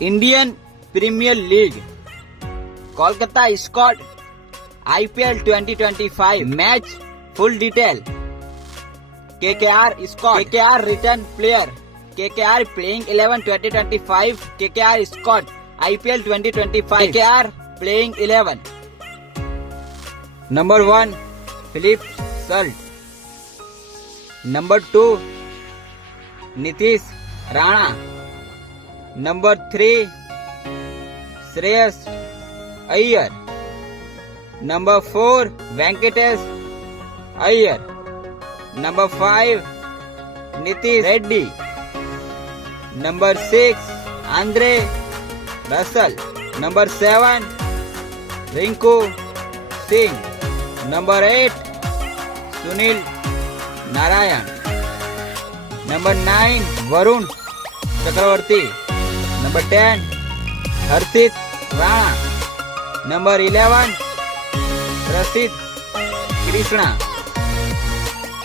Indian Premier League, Kolkata Scott, IPL 2025 match full detail. KKR Scott, KKR return player, KKR playing 11 2025, KKR Scott, IPL 2025, KKR playing 11. Number 1, Philip Salt. Number 2, Nitish Rana. Number 3, Shreyas Iyer. Number 4, Venkatesh Iyer. Number 5, Nitish Reddy. Number 6, Andre Russell. Number 7, Rinku Singh. Number 8, Sunil Narayan. Number 9, Varun Chakravarti. Number 10, Harshit Rana. Number 11, Prasidh Krishna.